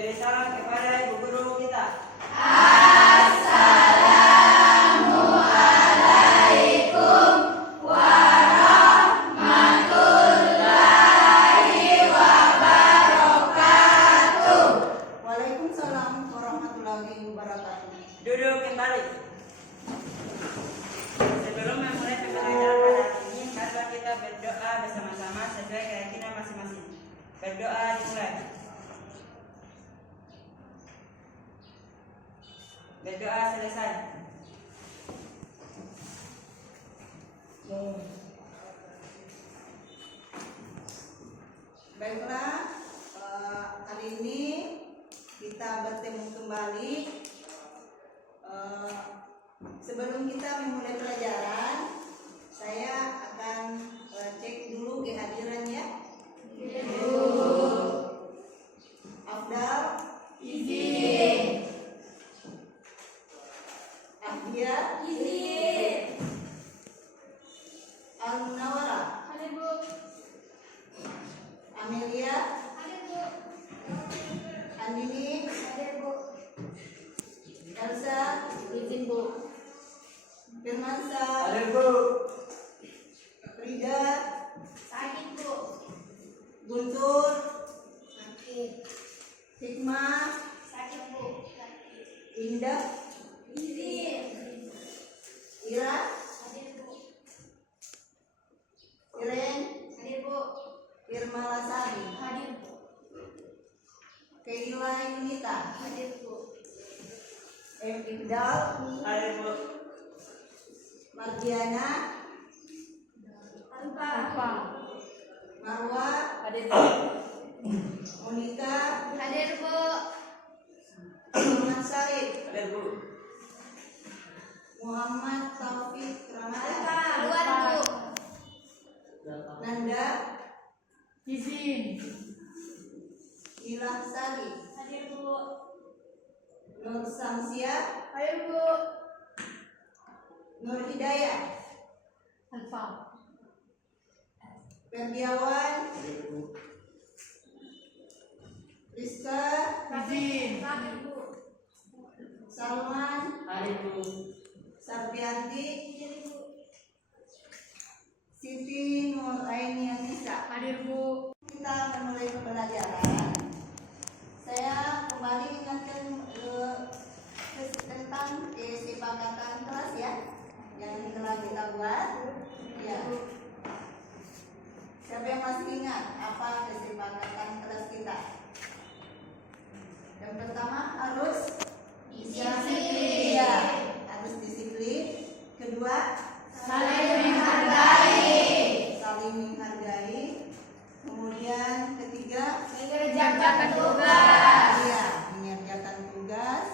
Beri salam kepada ibu guru kita. Assalamualaikum warahmatullahi wabarakatuh. Waalaikumsalam warahmatullahi wabarakatuh. Duduk kembali. Sebelum memulai pembelajaran pada hari ini, marilah kita berdoa bersama-sama sesuai keyakinan masing-masing. Berdoa dimulai. Berdoa selesai. Baiklah, hari ini kita bertemu kembali. Sebelum kita memulai pelajaran, saya akan cek dulu kehadiran ya. Afdal, Izin. Ahdia, Izin. Al-Munawara, Hadir Bu. Amelia, Hadir Bu. Andini, Hadir Bu. Elsa, Izin Bu. Firmansyah, Hadir Bu. Frida, Sakit Bu. Guntur, Sakit. Hikmah, Sakit Bu. Indah, Izin. Ira, Hadir Bu. Iren, Hadir Bu. Irma Lasari, Hadir Bu. Keila Yunita, Hadir Bu. Ibdal, Hadir Bu. Mardiana, Apa? Marwa, Hadir Bu. Monika, Hadir Bu. Muhammad Said, Hadir Bu. Muhammad Taufik Ramadan, Keluar Bu. Nanda, Izin. Ilah Sari, Hadir Bu. Nur Samsia, Hadir Bu. Nur Hidayah, Alfa. Ferdiawan, Rizka, Izin. Hadir Bu. Salman, Hadir Bu. Sarbianti, Hadir Bu. Siti Nuraini Anissa. Hadir Bu. Kita memulai pembelajaran. Saya kembali ingatkan tentang kesepakatan kelas ya, yang telah kita buat. Ya. Siapa yang masih ingat apa kesepakatan kelas kita? Yang pertama harus Disiplin. Ya, harus disiplin. Kedua, Saling menghargai. saling menghargai. Kemudian ketiga, Mengerjakan tugas. iya, mengerjakan tugas.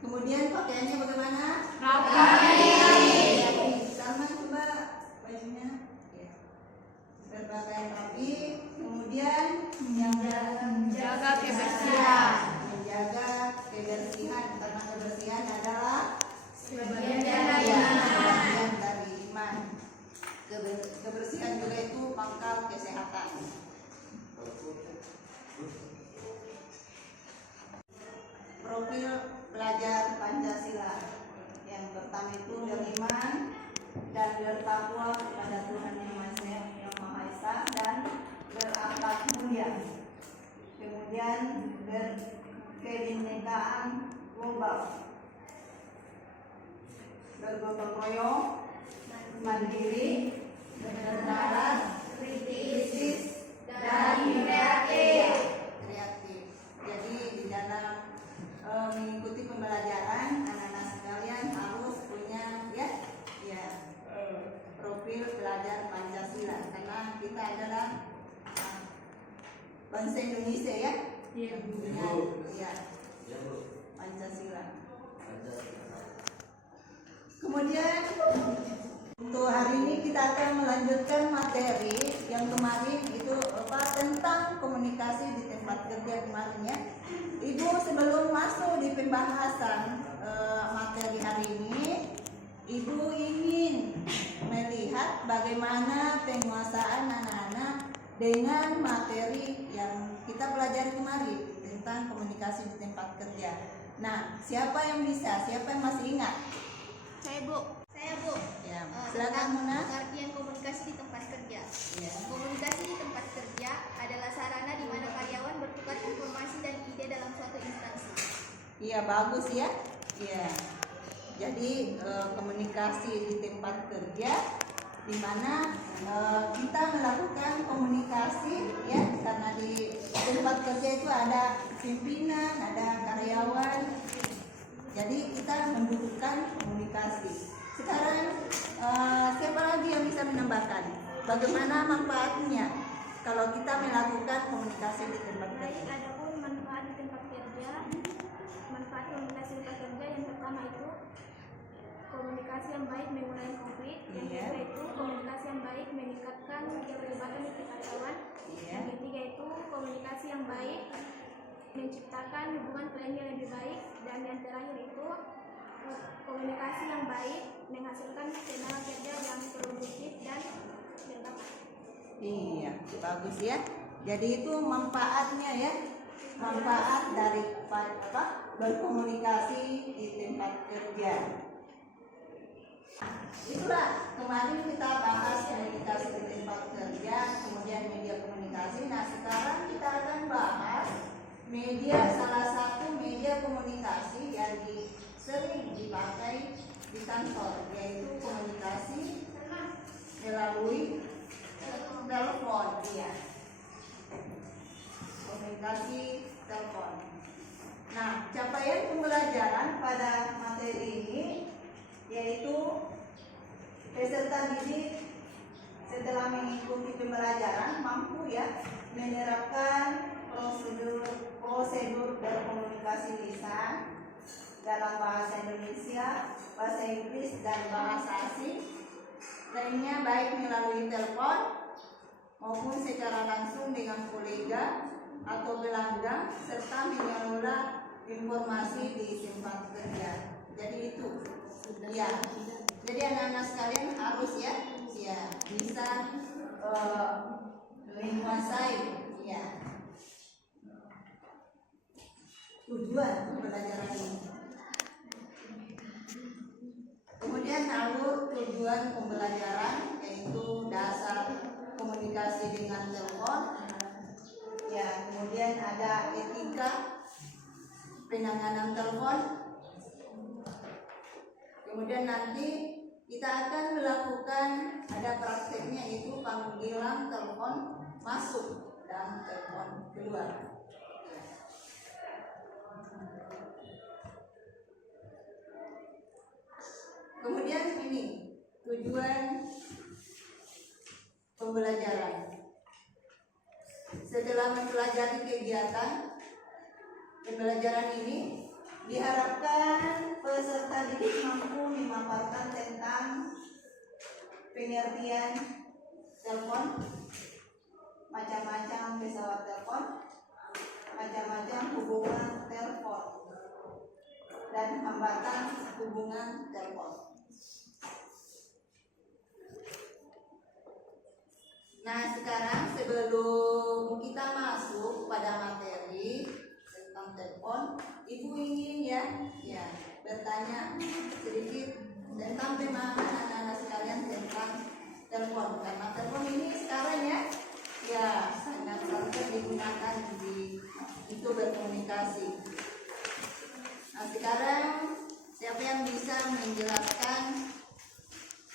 Kemudian pakaiannya bagaimana? Rapi. Sama coba bajunya. Ya. Berpakaian rapi. Kemudian yang Menjaga kebersihan. menjaga kebersihan, karena kebersihan adalah Sebagian dari ya, iman. bagian dari iman. Kebersihan juga itu pangkal kesehatan. Profil pelajar Pancasila. Yang pertama itu beriman dan bertakwa kepada Tuhan Yang Maha Esa dan berakhlak mulia. Kemudian berkebinekaan global, bergotong royong, mandiri, bernegara, kritis, dan kreatif. Jadi di dalam mengikuti pembelajaran, anak-anak sekalian harus punya profil pelajar Pancasila, karena kita adalah bangsa Indonesia ya. Iya, Bu. Punya Pancasila. Kemudian untuk hari ini kita akan melanjutkan materi yang kemarin itu tentang komunikasi di tempat kerja kemarin ya. Ibu sebelum masuk di pembahasan materi hari ini, Ibu ingin melihat bagaimana penguasaan anak-anak dengan materi yang kita pelajari kemarin tentang komunikasi di tempat kerja. Nah, siapa yang bisa? Siapa yang masih ingat? Saya Bu. Saya Bu. Ya, silakan Muna. Pengertian komunikasi di tempat kerja. Ya. Komunikasi di tempat kerja adalah sarana di mana karyawan bertukar informasi dan ide dalam suatu instansi. Iya, bagus ya. Iya. Jadi komunikasi di tempat kerja di mana kita melakukan komunikasi ya, karena di tempat kerja itu ada pimpinan, ada karyawan. Jadi kita membutuhkan komunikasi. Sekarang siapa lagi yang bisa menambahkan bagaimana manfaatnya kalau kita melakukan komunikasi di tempat kerja? Adapun manfaat di tempat kerja, manfaat komunikasi di tempat kerja yang pertama itu komunikasi yang baik mengurangi konflik, yang Iya. kedua itu komunikasi yang baik meningkatkan keterlibatan di karyawan, Iya. yang ketiga itu komunikasi yang baik menciptakan hubungan klien yang lebih baik, dan yang terakhir itu komunikasi yang baik menghasilkan tenaga kerja yang produktif dan berbakat. Iya, bagus ya. Jadi itu manfaatnya ya, manfaat dari berkomunikasi di tempat kerja. Itulah kemarin kita bahas komunikasi di tempat kerja, kemudian media komunikasi. Nah, sekarang kita akan bahas media, salah satu media komunikasi yang sering dipakai di kantor, yaitu komunikasi melalui telepon. Iya, komunikasi telepon. Nah, capaian pembelajaran pada materi ini yaitu peserta didik setelah mengikuti pembelajaran mampu ya menerapkan prosedur berkomunikasi lisan dalam bahasa Indonesia, bahasa Inggris, dan bahasa asing lainnya, baik melalui telepon maupun secara langsung dengan kolega atau pelanggan, serta mengelola informasi di tempat kerja. Jadi itu ya. Jadi anak-anak sekalian harus ya bisa menguasai ya tujuan pembelajaran ini. Kemudian lalu tujuan pembelajaran yaitu dasar komunikasi dengan telepon. Ya, kemudian ada etika penanganan telepon. Kemudian nanti kita akan melakukan ada prakteknya, yaitu panggilan telepon masuk dan telepon keluar. Kemudian ini tujuan pembelajaran. Setelah mempelajari kegiatan pembelajaran ini, diharapkan peserta didik mampu memaparkan tentang pengertian telepon, macam-macam pesawat telepon, macam-macam hubungan telepon, dan hambatan hubungan telepon. Nah, sekarang sebelum kita masuk pada materi tentang telepon, Ibu ingin ya bertanya sedikit tentang pemahaman anak-anak sekalian tentang telepon, karena telepon ini sekarang ya sangat digunakan untuk berkomunikasi. Nah, sekarang siapa yang bisa menjelaskan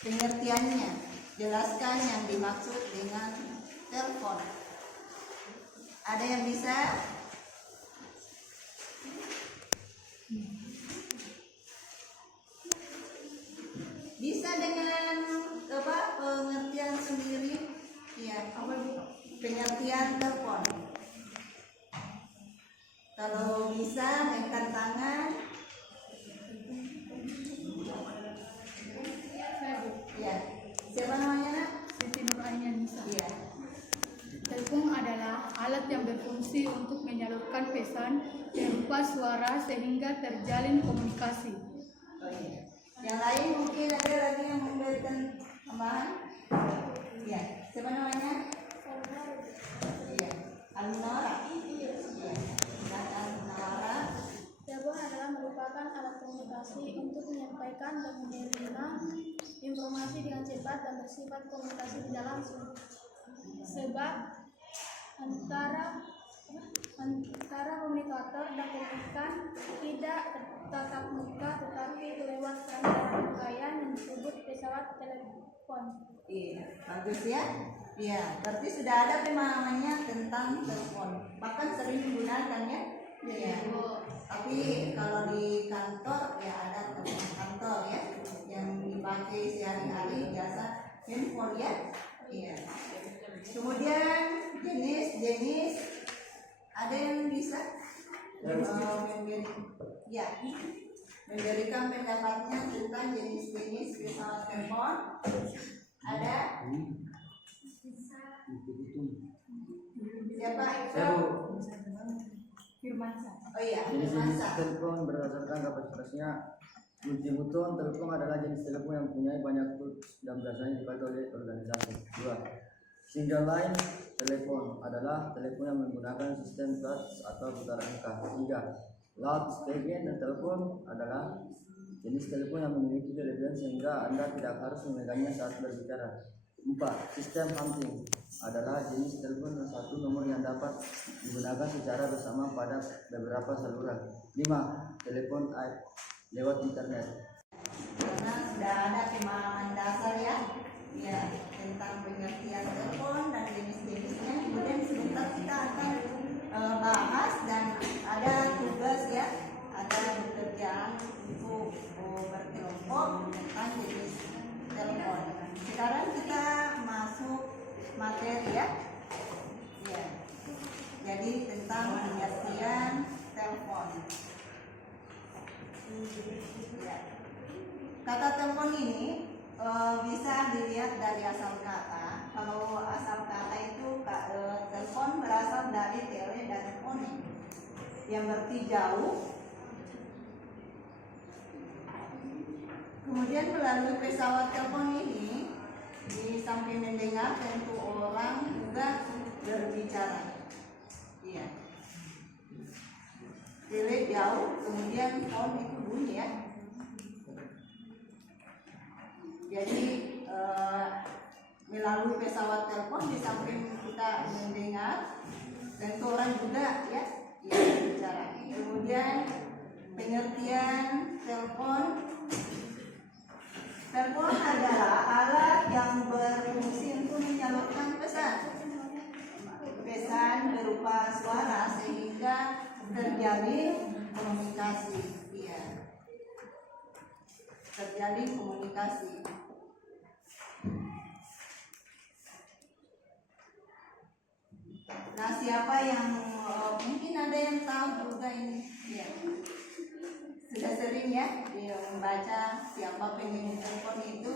pengertiannya? Jelaskan yang dimaksud dengan telepon. Ada yang bisa? Bisa dengan pengertian sendiri? Ya, pengertian telepon. Kalau bisa angkat tangan. Ya. Siapa namanya, Nak? Siti Nur Ainanisa. Iya. Telepon adalah alat yang berfungsi untuk menyalurkan pesan berupa suara sehingga terjalin komunikasi. Oh, iya. Yang lain mungkin ada lagi yang memberikan tambahan? Iya. Siapa namanya? Iya. Alnora. Iya. Silakan. menyampaikan dan menerima informasi dengan cepat dan bersifat komunikasi tidak langsung. Sebab antara komunikator dan komunikan tidak tatap muka tetapi lewat rangkaian yang disebut pesawat telepon. Iya, bagus ya. Iya, berarti sudah ada pemahamannya tentang telepon. Bahkan sering digunakan ya. Iya. Tapi kalau di kantor ya ada telepon kantor ya, yang dipakai sehari-hari biasa handphone ya. Iya. Kemudian jenis ada yang bisa memberikan pendapatnya tentang jenis-jenis pesawat telepon. Ada? Siapa? Firmansyah. Oh iya, Jenis Firmansyah. telepon berdasarkan kapasitasnya. Multimuton telepon adalah jenis telepon yang mempunyai banyak tools dan biasanya dipakai oleh organisasi. 2. Single line telepon adalah telepon yang menggunakan sistem touch atau putaran angka. 3. Loudspeaker telepon adalah jenis telepon yang memiliki kelebihan sehingga Anda tidak harus memegangnya saat berbicara. 4. Sistem hunting adalah jenis telepon satu nomor yang dapat digunakan secara bersama pada beberapa saluran. 5. Telepon lewat internet. Karena sudah ada pemahaman dasar ya, tentang pengertian telepon dan jenis-jenisnya. Kemudian sebentar kita akan bahas dan ada tugas ya, ada pekerjaan untuk berkelompok tentang jenis telepon. Sekarang kita masuk materi ya. Jadi tentang pengertian telepon. Kata telepon ini bisa dilihat dari asal kata. Kalau asal kata itu telepon berasal dari tele dan fonik yang berarti jauh. Kemudian melalui pesawat telepon ini di samping mendengar tentu orang juga berbicara. Iya. Tele jauh, kemudian phone itu bunyi ya. Jadi melalui pesawat telepon di samping kita mendengar, tentu orang juga ya berbicara. Kemudian pengertian telepon. Telepon adalah alat yang berfungsi untuk menyalurkan pesan berupa suara sehingga terjalin komunikasi. Iya. Terjalin komunikasi. Nah, siapa yang mungkin ada yang tahu juga ini? Ya. Sudah sering ya dia membaca siapa penemu telepon itu.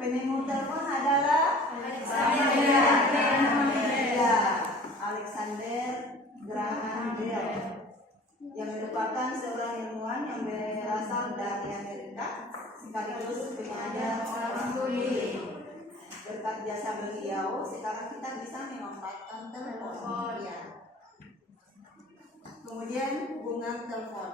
Penemu telepon adalah Alexander Graham Bell yang merupakan seorang ilmuwan yang berasal dari Amerika sekaligus pengajar orang Inggris. Berkat jasa beliau sekarang kita bisa memanfaatkan telepon. Ya. Kemudian hubungan telepon.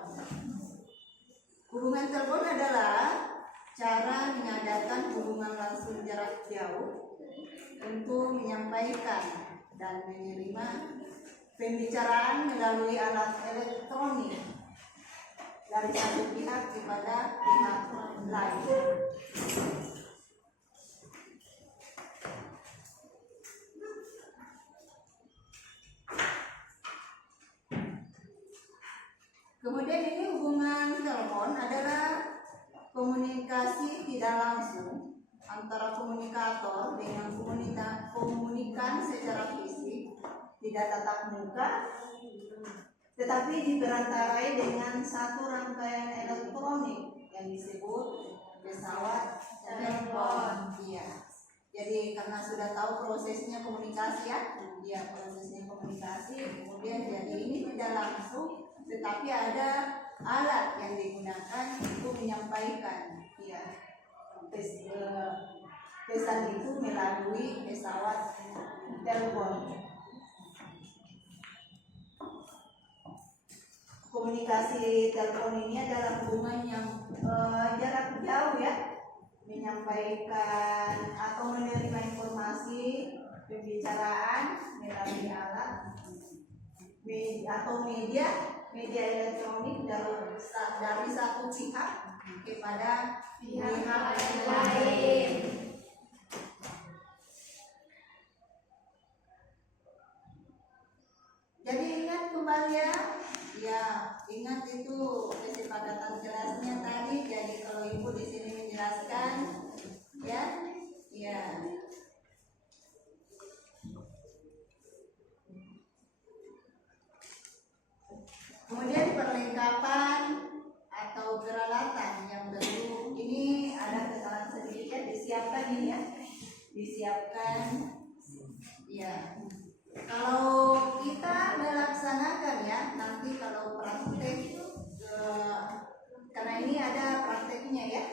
Hubungan telepon adalah cara mengadakan hubungan langsung jarak jauh untuk menyampaikan dan menerima pembicaraan melalui alat elektronik dari satu pihak kepada pihak lain. Kemudian ini hubungan telepon adalah komunikasi tidak langsung antara komunikator dengan komunikan secara fisik, tidak tatap muka, tetapi diperantarai dengan satu rangkaian elektronik yang disebut pesawat telepon. Iya. Jadi karena sudah tahu prosesnya komunikasi ya, prosesnya komunikasi, kemudian jadi ini tidak langsung. Tetapi ada alat yang digunakan untuk menyampaikan pesan itu melalui pesawat telepon. komunikasi telepon ini adalah hubungan yang jarak jauh ya, menyampaikan atau menerima informasi pembicaraan melalui alat atau media elektronik dari satu pihak kepada pihak lain. Jadi ingat kembali ya, ingat itu kesepakatan kelasnya tadi. Jadi kalau ibu di sini menjelaskan, ya. Kemudian perlengkapan atau peralatan yang perlu ini ada kesalahan sedikit disiapkan ini ya, disiapkan ya. Kalau kita melaksanakan ya, nanti kalau praktek karena ini ada prakteknya ya,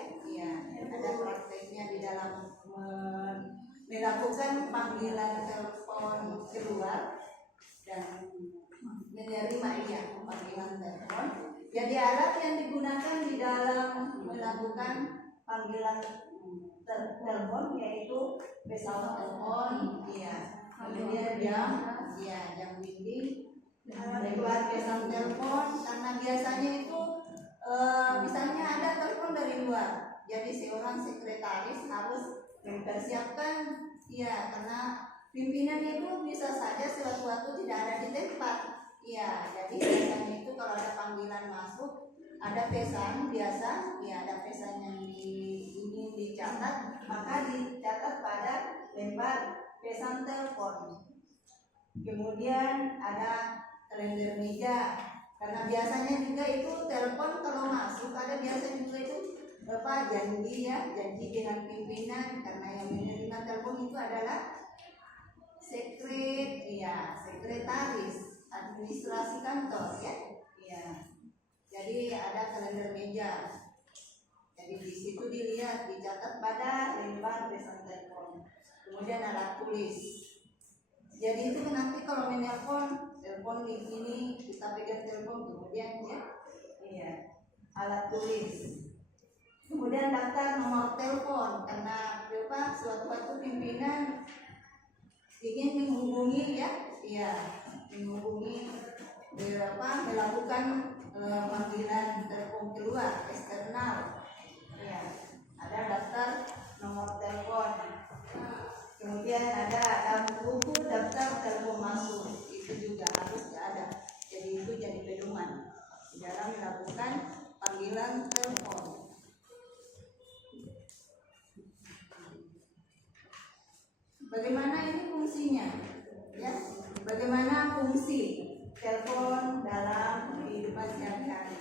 ada prakteknya di dalam melakukan panggilan telepon keluar dan menerima panggilan telepon. Jadi alat yang digunakan di dalam melakukan panggilan telepon yaitu pesawat telepon, kemudian jam dinding, membuat pesan telepon karena biasanya itu misalnya ada telepon dari luar, jadi seorang sekretaris harus mempersiapkan karena pimpinan itu bisa saja sewaktu-waktu tidak ada di tempat. Jadi biasanya itu kalau ada panggilan masuk, ada pesan biasa, ada pesan yang ingin dicatat, maka dicatat pada lembar pesan telepon. Kemudian ada kalender meja, karena biasanya juga itu telepon kalau masuk ada biasanya juga itu janji dengan pimpinan, karena yang menerima telepon itu adalah sekretaris administrasi kantor jadi ada kalender meja, jadi di situ dilihat dicatat pada lembar pesan telepon. Kemudian alat tulis, jadi itu nanti kalau menelpon telepon di sini kita pegang telepon, kemudian alat tulis. Kemudian daftar nomor telepon, karena suatu waktu pimpinan ingin menghubungi melakukan panggilan telepon keluar eksternal. Ada daftar nomor telepon. Kemudian ada buku daftar telepon masuk, itu juga harus ada. Jadi itu jadi pedoman dalam melakukan panggilan telepon. Bagaimana ini fungsinya? Bagaimana fungsi telepon dalam kehidupan sehari-hari?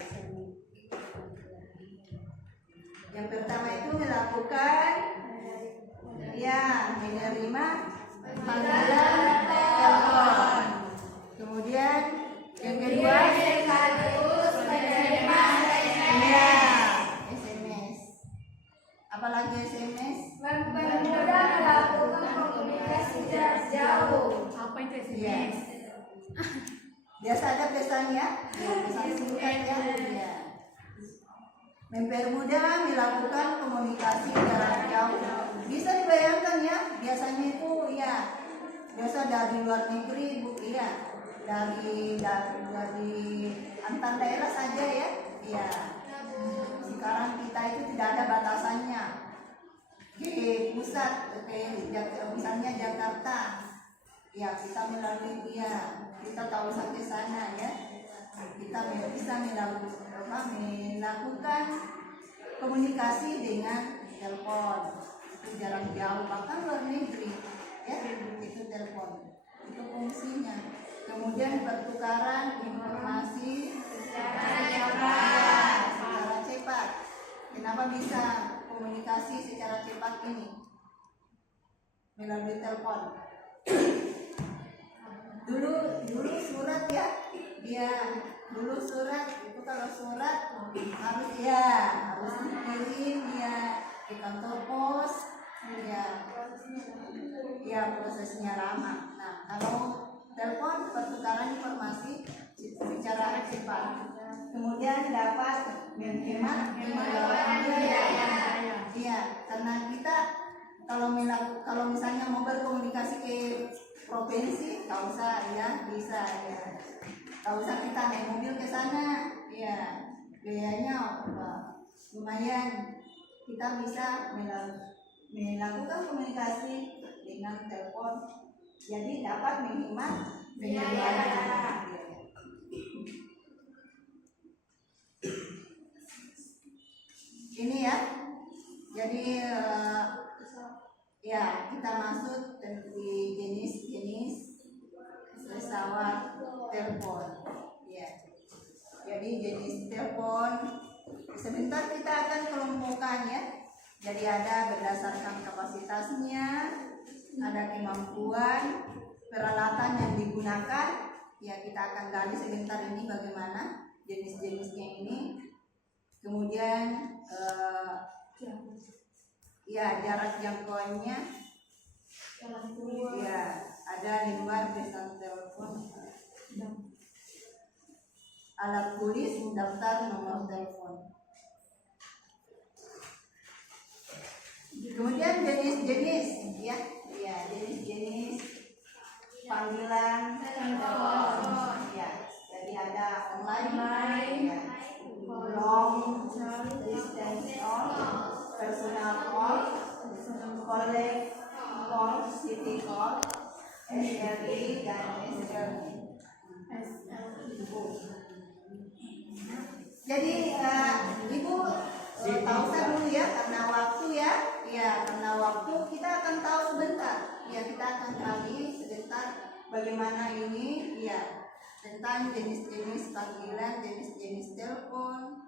Yang pertama itu melakukan menerima panggilan telepon. Kemudian yang kedua sekaligus menerima SMS. Apalagi SMS? Mempermudah melakukan komunikasi jarak jauh. Apa itu SMS? Biasa ada pesannya, pesan singkat ya. Mempermudah melakukan komunikasi jarak jauh. Bisa dibayangkan ya, biasanya itu biasa dari luar negeri dari antar daerah saja ya. Sekarang kita itu tidak ada batasannya. Ke pusat, misalnya Jakarta, kita melalui kita tahu sampai sana ya. Kita bisa melakukan komunikasi dengan telepon itu jarak jauh, bahkan luar negeri itu telepon, itu fungsinya. Kemudian pertukaran informasi secara cepat. Kenapa bisa komunikasi secara cepat ini melalui telepon? Dulu surat dulu surat itu, kalau surat harus dikirim di kantor pos prosesnya lama. Nah, kalau telepon pertukaran informasi secara cepat. Kemudian dapat menghemat biaya. Iya, karena kita kalau misalnya mau berkomunikasi ke provinsi, tak usah ya, bisa ya. Tak usah kita naik mobil ke sana, ya biayanya lumayan. Kita bisa melakukan komunikasi dengan telepon, jadi dapat menghemat biaya. Ini ya, jadi ya kita masuk di jenis-jenis pesawat telepon. Ya, jadi jenis telepon sebentar kita akan kelompokkan ya. Jadi ada berdasarkan kapasitasnya, ada kemampuan, peralatan yang digunakan. Ya, kita akan gali sebentar ini bagaimana jenis-jenisnya ini. Kemudian ya jarak jangkauannya, ya ada lembar pesan telepon, alat tulis, daftar nomor telepon. Kemudian jenis-jenis ya, jenis-jenis panggilan telepon. Ya, jadi ada online, ya, long distance call, personal call, collect call, city call, SLE dan SLE. Jadi Ibu tak usah dulu ya, karena waktu ya. Ya, karena waktu kita akan tahu sebentar. Ya, kita akan kali sebentar bagaimana ini ya tentang jenis-jenis panggilan, jenis-jenis telepon.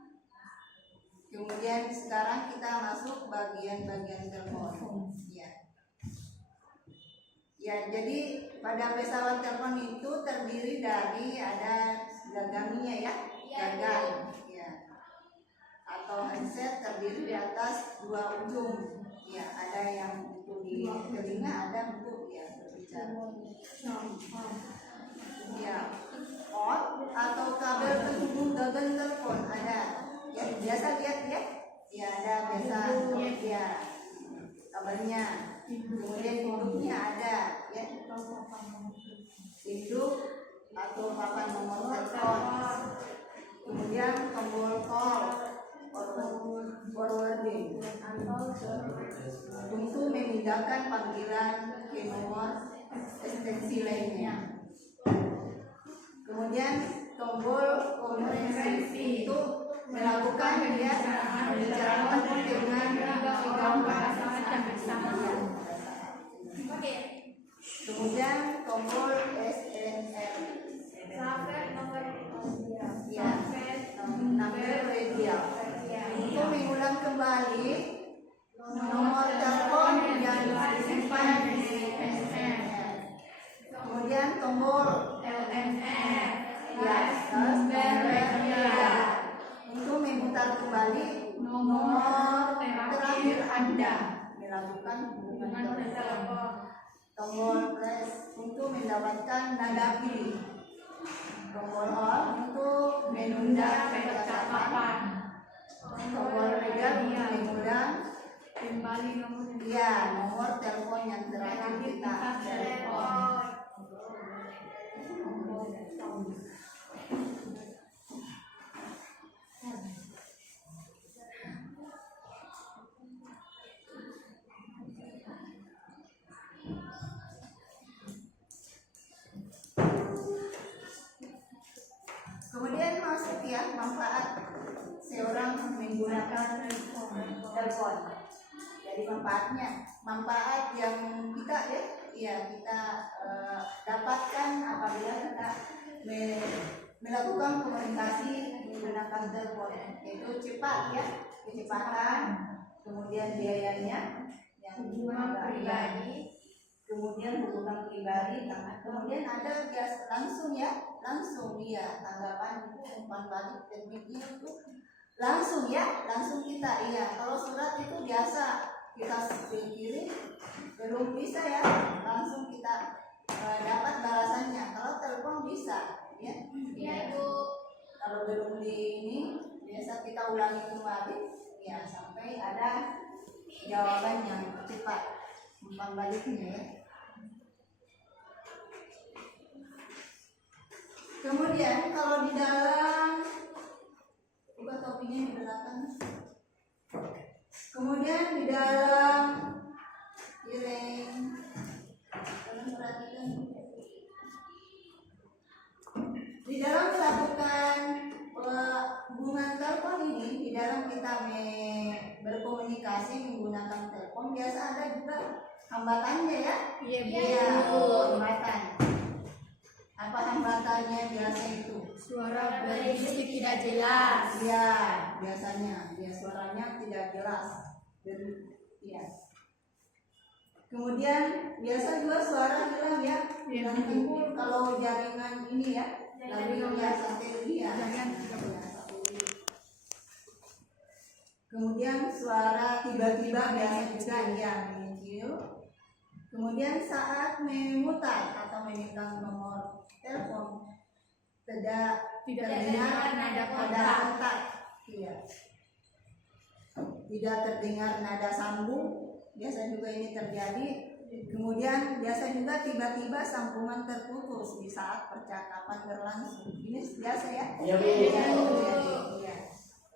Kemudian sekarang kita masuk bagian-bagian telepon. Ya. Ya, jadi pada pesawat telepon itu terdiri dari ada gagangnya ya, gagang. Ya. Atau handset terdiri di atas dua ujung. Ya, ada yang untuk di telinga, ada untuk ya berbicara. Ya, on atau kabel penghubung gagang telepon ada. Ya, biasa lihat ya. Ya, ada biasa ya kabelnya. Kemudian induknya ada ya. Induk atau papan nomor telepon. Kemudian tombol call, forwarding untuk memindahkan panggilan ke nomor ekstensi lainnya. Kemudian tombol konferensi untuk melakukan ya membicarakan dengan tiga bahasa yang bersama. Kemudian tombol SNR, ya, number radial untuk mengulang kembali nomor telepon yang disimpan di SNR. Kemudian tombol LNR, ya, untuk memutar kembali nomor terakhir Anda melakukan hubungan telepon. Tombol press untuk mendapatkan nada pilih. Tombol on untuk menunda percakapan. Tombol regal untuk mengundang kembali nomor telepon yang terakhir kita telepon. Kemudian masuk ya manfaat seorang menggunakan telepon. Jadi manfaat yang kita kita dapatkan apabila kita melakukan komunikasi menggunakan telepon, yaitu cepat ya, kecepatan, kemudian biayanya, yang hubungan pribadi, kemudian hubungan pribadi, kemudian ada langsung tanggapan itu umpan balik tekniknya itu langsung kita kalau surat itu biasa kita kirim belum bisa ya langsung kita dapat balasannya. Kalau telepon bisa ya. Iya, Ibu. Kalau belum di ini biasa kita ulangi kembali ya sampai ada jawaban yang cepat umpan baliknya ya. Kemudian kalau di dalam buka topinya di belakang. Kemudian di dalam piring kalian perhatikan di dalam melakukan hubungan telepon ini, di dalam kita berkomunikasi menggunakan telepon biasa ada juga hambatannya ya. Iya, Bu. Iya, hambatan. Apa hambatannya biasa itu? Suara berisik tidak jelas. Iya, biasanya dia suaranya tidak jelas. Iya. Kemudian biasa juga suara hilang ya, dan timbul kalau jaringan ini ya, jaringan satelit ya. Kemudian suara tiba-tiba biasa juga ya muncul. Kemudian saat memutar atau memegang nomor telepon tidak terdengar nada kontak. Iya. Tidak terdengar nada sambung. Biasa juga ini terjadi. Kemudian biasa juga tiba-tiba sambungan terputus di saat percakapan berlangsung. Ini biasa ya? Iya, Bu. Iya.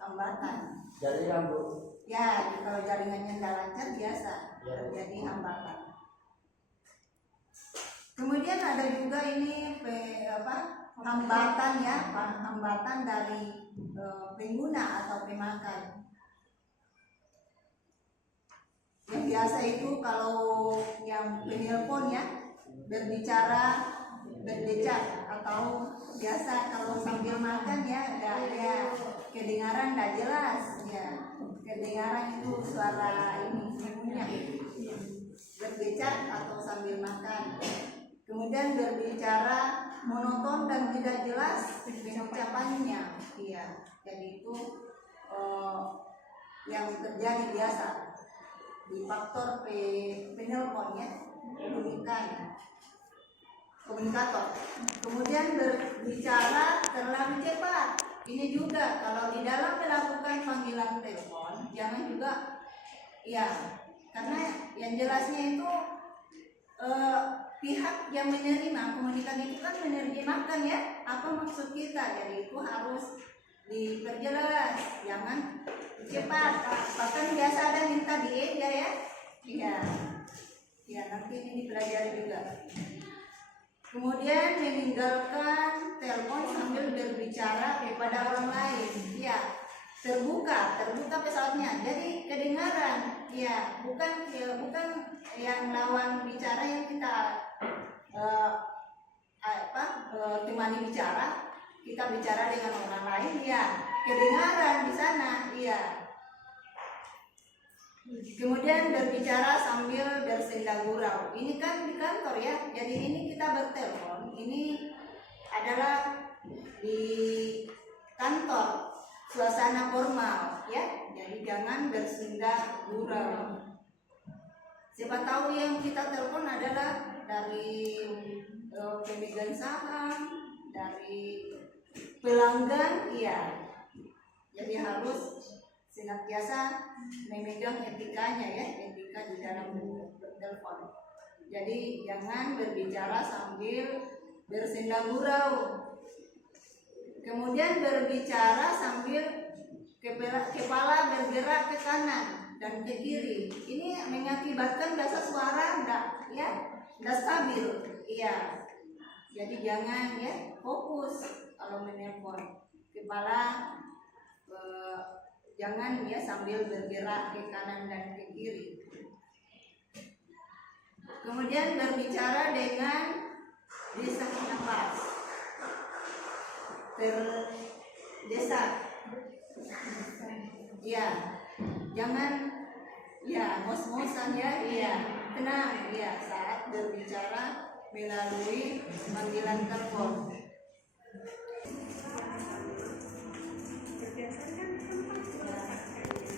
Hambatan. Jaringan, Bu. Ya, kalau jaringannya nggak lancar biasa Ya. terjadi hambatan. Kemudian ada juga ini hambatan ya, hambatan dari pengguna atau pemakai. Yang biasa itu kalau yang penelpon ya berbicara berdecak atau biasa kalau sambil makan ya kedengaran tidak jelas ya, kedengaran itu suara ini ibunya berdecak atau sambil makan. Kemudian berbicara monoton dan tidak jelas pengucapannya, iya. Jadi itu yang terjadi biasa di faktor penelpon ya, komunikator. Kemudian berbicara terlalu cepat. Ini juga kalau di dalam melakukan panggilan telepon jangan juga ya, karena yang jelasnya itu pihak yang menerima komunikasi itu kan menerjemahkan ya apa maksud kita, jadi itu harus diperjelas, jangan cepat. Bahkan biasa ada minta dieja ya, iya nanti ini dipelajari juga. Kemudian meninggalkan telepon sambil berbicara kepada orang lain, ya terbuka pesawatnya, jadi kedengaran, ya bukan yang lawan bicara yang kita temani bicara, kita bicara dengan orang lain, ya kedengaran di sana, iya. Kemudian berbicara sambil bersenda gurau, ini kan di kantor ya, jadi ini kita bertelepon, ini adalah di kantor, suasana formal ya, jadi jangan bersenda gurau. Siapa tahu yang kita telepon adalah dari pemegang saham, dari pelanggan, iya. Jadi harus senantiasa memegang etikanya ya, etika di dalam bertelepon. Jadi jangan berbicara sambil bersenda gurau. Kemudian berbicara sambil kepala bergerak ke kanan dan ke kiri. Ini mengakibatkan dasar suara enggak stabil. Iya. Jadi jangan ya fokus kalau menelpon. Kepala jangan ya sambil bergerak ke kanan dan ke kiri. Kemudian berbicara dengan desak nafas. Terdesak. Ya, jangan ya ngos-ngosan ya, iya tenang ya saat berbicara melalui panggilan telepon. Berdasarkan tempat meletakkannya,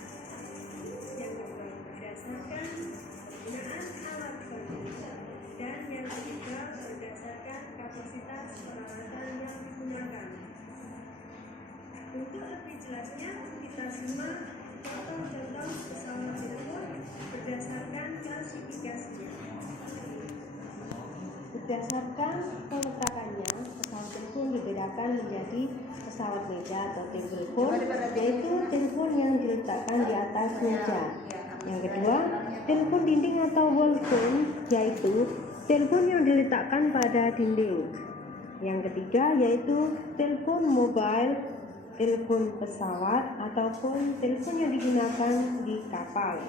yang kedua berdasarkan penggunaan alat komunikasi, dan yang ketiga berdasarkan kapasitas peralatan yang Untuk lebih jelasnya, kita simak contoh-contoh pesawat telepon berdasarkan klasifikasinya. Berdasarkan peletakannya, pesawat telepon dibedakan menjadi pesawat meja atau table phone, yaitu telepon yang diletakkan di atas meja. Yang kedua, telepon dinding atau wall phone, yaitu telepon yang diletakkan pada dinding. Yang ketiga yaitu telepon mobile, telepon pesawat ataupun telepon yang digunakan di kapal.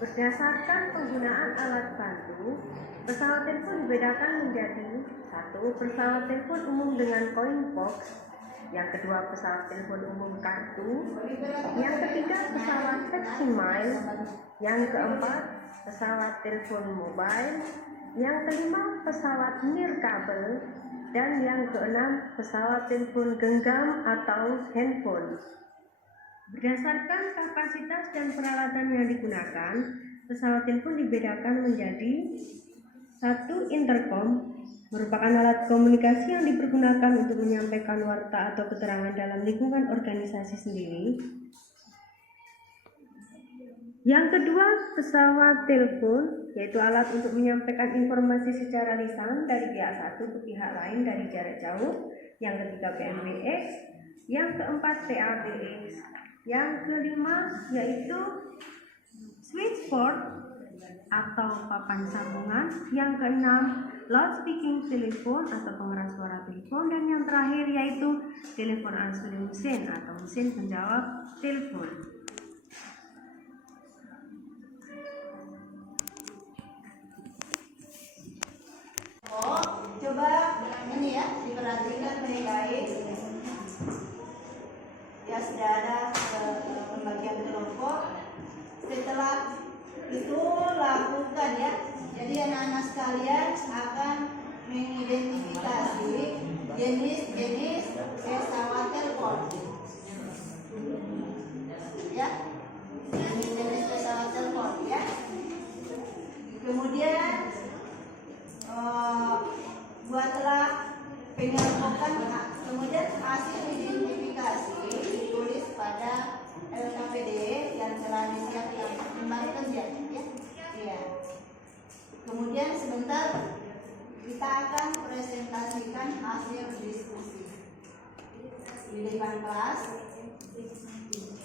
Berdasarkan penggunaan alat bantu, pesawat telepon dibedakan menjadi 1. Pesawat telepon umum dengan coin box. Yang kedua, pesawat telepon umum kartu. Yang ketiga, pesawat Veximail. Yang keempat, pesawat telepon mobile. Yang kelima, pesawat nirkabel. Dan yang keenam, pesawat telepon genggam atau handphone. Berdasarkan kapasitas dan peralatan yang digunakan, pesawat telepon dibedakan menjadi 1. Intercom, merupakan alat komunikasi yang dipergunakan untuk menyampaikan warta atau keterangan dalam lingkungan organisasi sendiri. Yang kedua, pesawat telepon, yaitu alat untuk menyampaikan informasi secara lisan dari pihak satu ke pihak lain dari jarak jauh. Yang ketiga, PMBX. Yang keempat, PABX. Yang kelima, yaitu switchboard atau papan sambungan. Yang keenam, loudspeaking telepon atau pengeras suara telepon. Dan yang terakhir yaitu telepon answering machine atau mesin penjawab telepon. Coba ini ya diperhatikan baik-baik. Ya sudah ada pembagian kelompok. Setelah itu lakukan ya. Jadi anak-anak sekalian akan mengidentifikasi jenis-jenis pesawat telepon. Ya, jenis-jenis pesawat telepon ya. Kemudian buatlah pengelompokan, kemudian hasil identifikasi ditulis pada LKPD yang telah disiapkan kembalikan ya. Iya. Kemudian sebentar kita akan presentasikan hasil diskusi di depan kelas.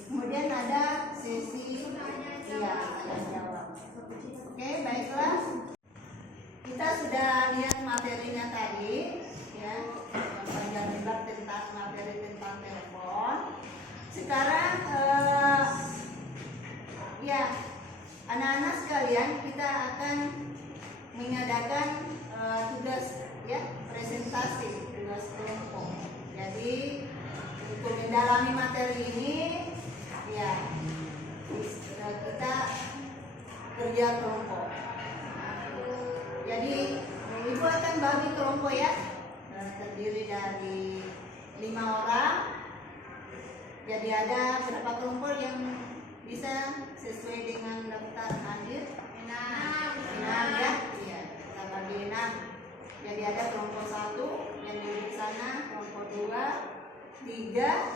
Kemudian ada sesi tanya jawab. Oke, baiklah. Kita sudah lihat materinya tadi, ya, panjang lebar tentang materi tentang telepon. Sekarang, ya, anak-anak sekalian, kita akan mengadakan tugas, ya, presentasi tugas kelompok. Jadi untuk mendalami materi ini, ya, kita kerja kelompok. Jadi ibu akan bagi kelompok ya, terdiri dari 5 orang. Jadi ada berapa kelompok yang bisa sesuai dengan daftar hadir? 6 ya. Iya, kita bagi 6. Jadi ada kelompok 1 yang di sana, kelompok 2, 3,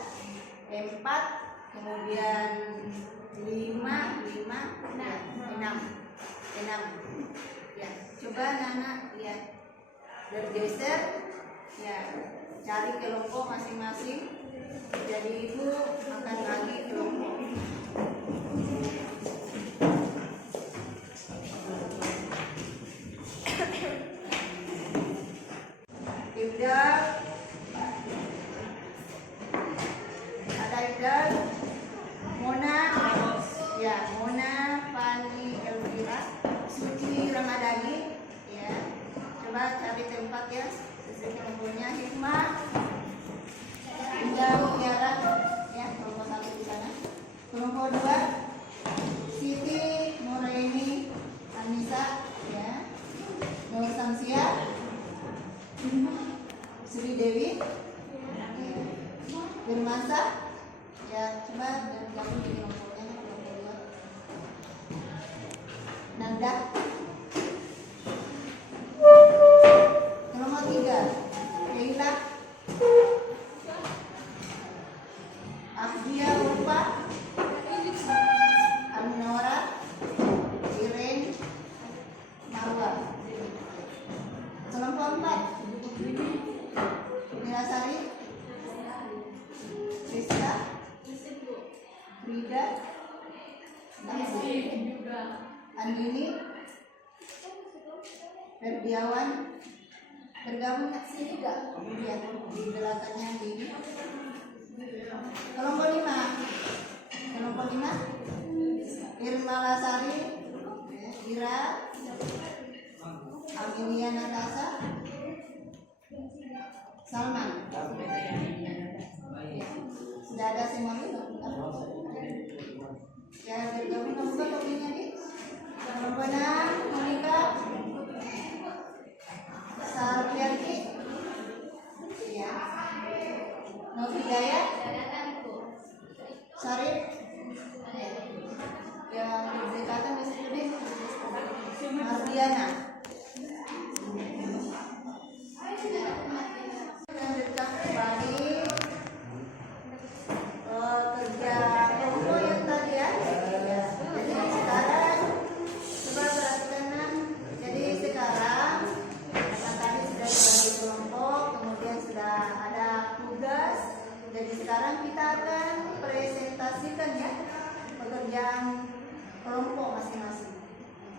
4, kemudian 5, 6. Ya, coba anak-anak lihat, bergeser, ya, cari kelompok masing-masing. Jadi ibu akan bagi kelompok. Ibdal, ada Ibdal, Mona, ya, Mona, Fani, Elvira, Suci, Ramadhani, ya. Coba cari tempat ya, sesuai kelompoknya. Hikmah, Indah Mutiara, ya, kelompok 1 di sana. Kelompok 2, Siti, Nuraini, Anissa, ya, Nur Samsia, Sri Dewi, ya. Firmansa, ya, coba gabung di kelompoknya, kelompok 2. Nanda, kelompok 3, Leila, Rizka, Frida, Andini, Ferdiawan, bergabung sini gak? Kemudian di belakangnya Andini. Kelompok 5, Irma Lasari, Ira, Amelia Natasha, Salman. Sudah ada semua ini? Ya, bergabung nomor topinya di kelompok 6, Monica, Sarjati, ya, Novia, Sarif, yang berdekatan di situ deh, Mardiana. Lanjutkan kembali kerja kelompok yang tadi ya. Jadi sekarang coba perhatikan. Jadi sekarang yang tadi sudah dibagi kelompok, kemudian sudah ada tugas. Jadi sekarang kita akan presentasikan ya pekerjaan kelompok masing-masing.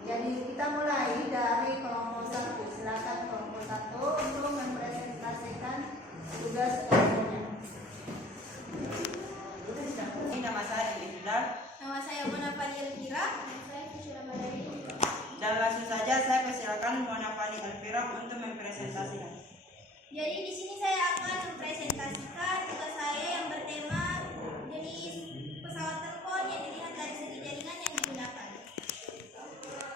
Jadi kita mulai dari kelompok 1. Silakan kelompok 1 untuk mempresentasikan tugas kelompoknya. Ini nama saya Iqbal. Nama saya Monafani Elvira. Saya Fusyira Madani. Dan langsung saja saya persilakan Monafani Elvira untuk mempresentasikan. Jadi di sini saya akan mempresentasikan tugas saya yang bertema jenis pesawat telepon yang dilihat dari segi jaringan yang digunakan.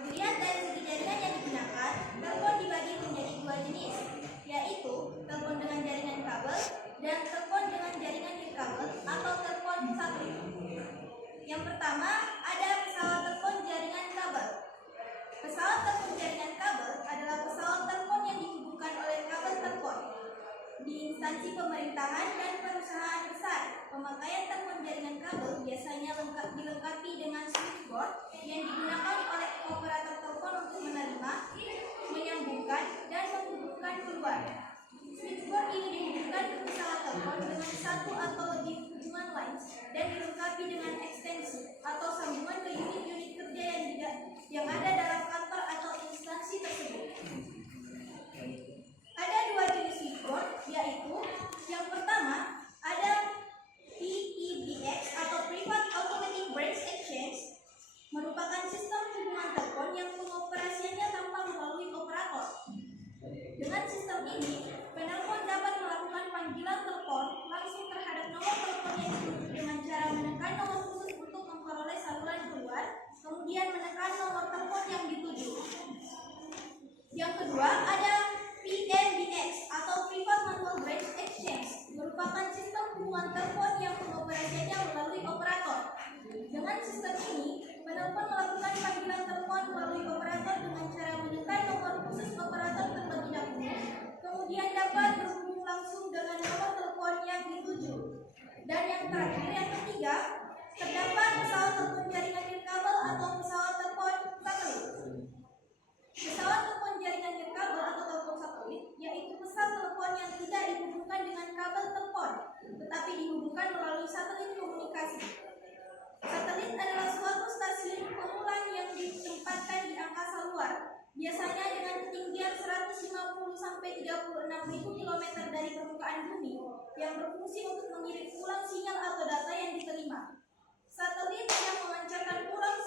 Dilihat dari segi jaringan yang digunakan, telepon dibagi menjadi 2 jenis, yaitu telepon dengan jaringan kabel dan telepon dengan jaringan nirkabel atau telepon satelit. Yang pertama ada pesawat telepon jaringan kabel. Pesawat telepon jaringan kabel adalah pesawat telepon yang dihubungkan oleh kabel telepon di instansi pemerintahan dan perusahaan besar. Pemakaian telepon jaringan kabel biasanya dilengkapi dengan switchboard yang digunakan oleh operator telepon untuk menerima, menyambungkan, dan menghubungkan keluar. Switchboard ini dihubungkan ke pesawat telepon dengan 1 atau lebih hubungan lines dan dilengkapi dengan ekstensi atau sambungan ke unit-unit kerja yang ada dalam kantor atau instansi tersebut. Ada 2 jenis switchboard, yaitu yang pertama ada PEBX atau Private Automatic Branch Exchange, merupakan sistem hubungan telepon yang pengoperasiannya tanpa melalui operator. Dengan sistem ini, penelpon dapat melakukan panggilan telepon langsung terhadap nomor telepon yang dituju dengan cara menekan nomor khusus untuk memperoleh saluran keluar, kemudian menekan nomor telepon yang dituju. Yang kedua ada PMBX atau Private Manual Branch Exchange, merupakan sistem hubungan telepon yang pengoperasiannya melalui operator. Dengan sistem ini, penelpon melakukan panggilan telepon melalui operator dengan cara menekan nomor khusus operator terlebih dahulu, kemudian dapat berhubung langsung dengan nomor telepon yang dituju. Dan yang terakhir, yang ketiga, terdapat pesawat telepon jaringan nirkabel atau pesawat telepon satelit. Pesawat telepon jaringan nirkabel atau telepon satelit yaitu pesan telepon yang tidak dihubungkan dengan kabel telepon, tetapi dihubungkan melalui satelit komunikasi. Satelit adalah suatu stasiun pengulang yang ditempatkan di angkasa luar, biasanya dengan ketinggian 150–36.000 km dari permukaan bumi, yang berfungsi untuk mengirim ulang sinyal atau data yang diterima. Satelit yang memancarkan ulang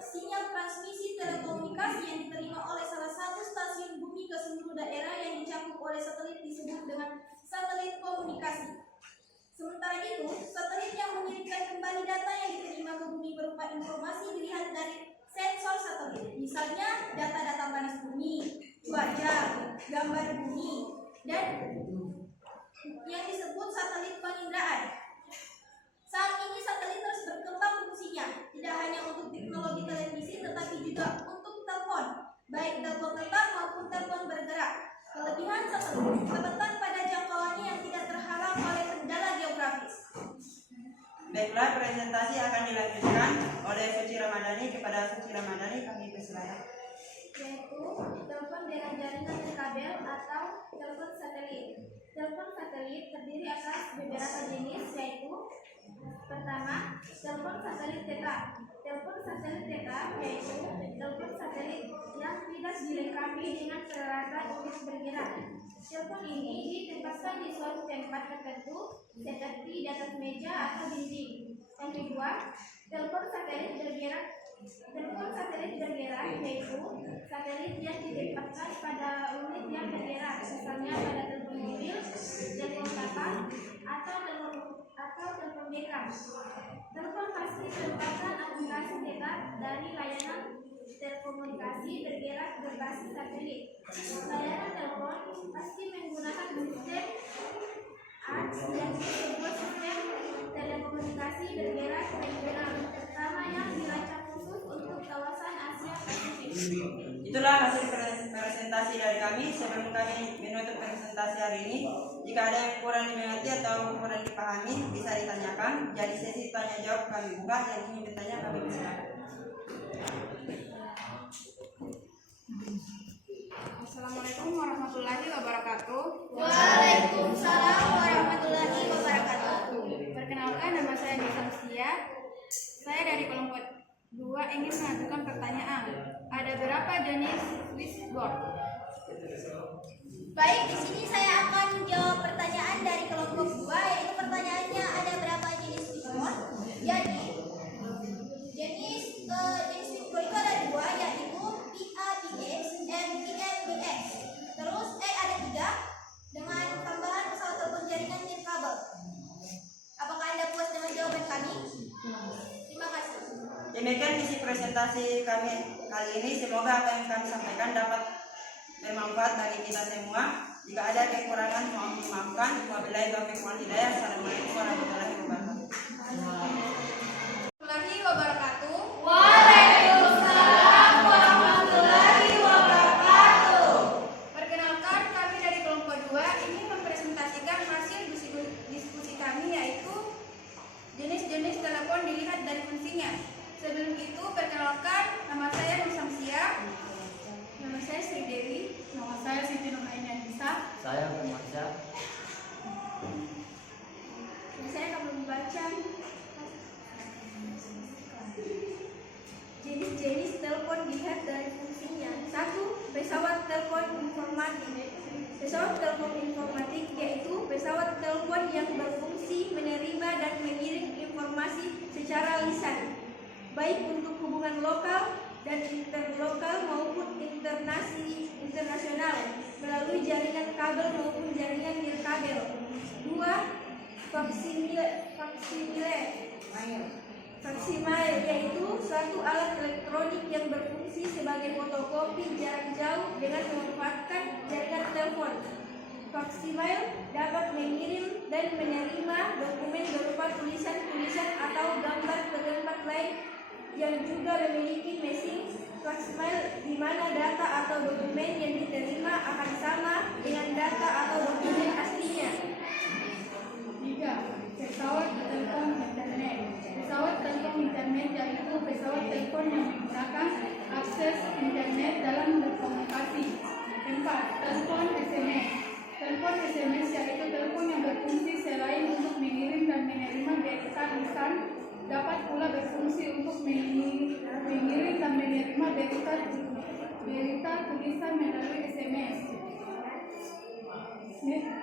sinyal transmisi telekomunikasi yang diterima oleh salah satu stasiun bumi ke seluruh daerah yang dicakup oleh satelit disebut dengan satelit komunikasi. Sementara itu, satelit yang mengirimkan kembali data yang diterima ke bumi berupa informasi dilihat dari sensor satelit, misalnya data-data panas bumi, cuaca, gambar bumi, dan yang disebut satelit penginderaan. Saat ini satelit terus berkembang fungsinya, tidak hanya untuk teknologi televisi tetapi juga untuk telepon, baik telepon tetap maupun telepon bergerak. Kelebihan satelit terletak pada jangkauannya yang tidak terhalang oleh kendala geografis. Baiklah, presentasi akan dilanjutkan oleh Suci Ramadhani. Kepada Suci Ramadhani kami persilakan. Yaitu telepon dengan jaringan nirkabel atau telepon satelit. Telepon satelit terdiri atas beberapa jenis, yaitu Pertama, telepon satelit TK. Telepon satelit TK yaitu telepon satelit yang tidak dilengkapi dengan peralatan untuk bergerak. Telepon ini ditempatkan di suatu tempat tertentu seperti di atas meja atau dinding. Yang kedua, telepon satelit bergerak. Telepon satelit bergerak yaitu satelit yang ditempatkan pada unit yang bergerak, misalnya pada telepon mobil, telepon kapal, atau telepon genggam. Telepon pasti merupakan aplikasi dekat dari layanan telekomunikasi bergerak berbasis satelit. Layanan telepon pasti menggunakan sistem ARS yang sebuah sistem telekomunikasi bergerak regional pertama yang dirancang khusus untuk kawasan Asia Pasifik. Itulah hasil presentasi dari kami. Sebelum kami menutup presentasi hari ini, jika ada yang kurang dimengerti atau kurang dipahami, bisa ditanyakan. Jadi sesi tanya jawab kami buka. Yang ingin bertanya kami persilakan. Assalamualaikum warahmatullahi wabarakatuh. Waalaikumsalam warahmatullahi wabarakatuh. Perkenalkan, nama saya Nisamsia. Saya dari kelompok 2 ingin mengajukan pertanyaan. Ada berapa jenis switchboard? Baik, di sini saya akan menjawab pertanyaan dari kelompok 2, yaitu pertanyaannya ada berapa jenis switchboard. Jadi jenis switchboard itu ada 2, yaitu PA-PX, MPN-PX. Terus ada 3 dengan tambahan pesawat telepon jaringan nirkabel. Apakah Anda puas dengan jawaban kami? Terima kasih. Demikian isi presentasi kami kali ini. Semoga apa yang kami sampaikan dapat bermanfaat bagi kita semua. Jika ada kekurangan mohon dimaafkan. Wabillahi taufiq wal hidayah. Assalamualaikum warahmatullahi wabarakatuh. Waalaikumsalam warahmatullahi wabarakatuh. Perkenalkan, kami dari kelompok 2 ingin mempresentasikan hasil diskusi kami, yaitu jenis-jenis telepon dilihat dari fungsinya. Sebelum itu, perkenalkan, nama saya Nisamsia. Nama saya Sri Dewi. Nama saya Siti Nurhainisah. Saya Firmansyah. Saya akan membaca jenis-jenis telepon dilihat dari fungsinya. 1. Pesawat telepon informatik. Pesawat telepon informatik yaitu pesawat telepon yang berfungsi menerima dan mengirim informasi secara lisan, baik untuk hubungan lokal dan interlokal maupun internasional melalui jaringan kabel maupun jaringan nirkabel. 2. Faksimile yaitu suatu alat elektronik yang berfungsi sebagai fotokopi jarak jauh dengan memanfaatkan jaringan telepon. Faksimile dapat mengirim dan menerima dokumen berupa tulisan-tulisan atau gambar ke tempat lain yang juga memiliki mesin faksimile di mana data atau dokumen yang diterima akan sama dengan data atau dokumen aslinya. 3. Pesawat telepon internet. Pesawat telepon internet yaitu pesawat telepon yang menggunakan akses internet dalam berkomunikasi. 4. Telepon SMS. Telepon SMS yaitu telepon yang berfungsi selain untuk mengirim dan menerima berita lisan, dapat pula berfungsi untuk mengirim dan menerima berita tulisan melalui SMS.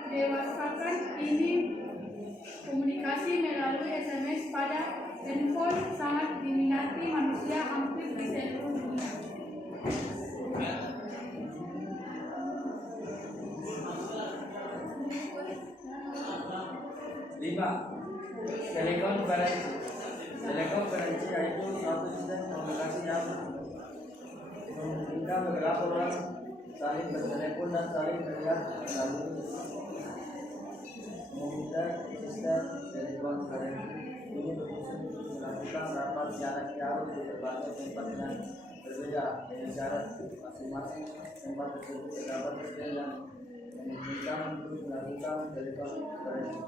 Dewasakan ini komunikasi melalui SMS pada handphone sangat diminati manusia hampir di seluruh dunia. Lima, telekonferensi yaitu suatu sistem komunikasi yang memungkinkan beberapa orang saling bertelepon dan saling melihat melalui komputer. Sistem telekonferensi ini berfungsi untuk melakukan rapat jarak jauh di berbagai tempat yang berbeda dengan syarat masing-masing tempat tersebut terdapat sistem yang memungkinkan untuk melakukan telekonferensi.